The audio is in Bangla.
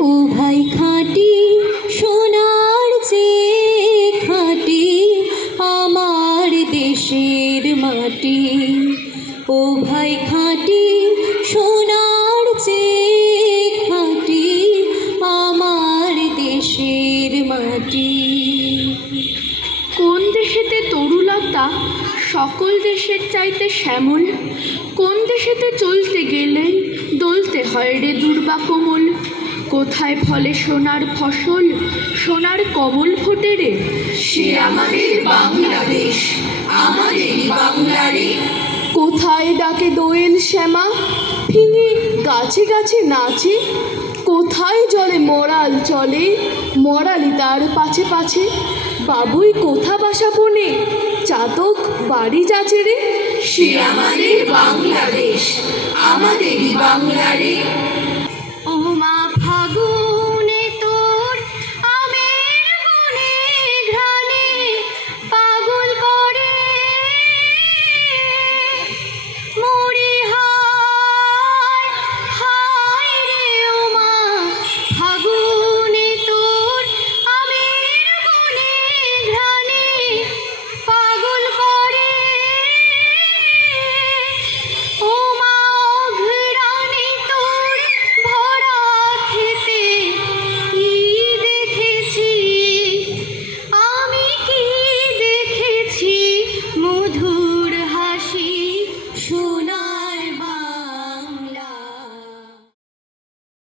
ও ভাই খাঁটি, সোনার চেয়ে খাঁটি, আমার দেশের মাটি। ও ভাই খাঁটি, সোনার চেয়ে খাঁটি, আমার দেশের মাটি। কোন দেশেতে তরুলতা, সকল দেশের চাইতে শ্যামল? কোন দেশেতে চলতে গেলে দলতে হয় রে দুর্বা কোমল? কোথায় ফলে সোনার ফসল? সোনার কবল ফোটে রে। সে আমাদের বাংলাদেশ আমাদের বাংলারে কোথায় ডাকে দোয়েল শ্যামা? ফিঙে গাছে গাছে নাচে। কোথায় জলে মরাল চলে? মরালি তার পাছে পাছে। বাবুই কোথা বাসা বনে? চাতক বাড়ি যাচে রে। সে আমাদের বাংলাদেশ আমাদেরই বাংলারে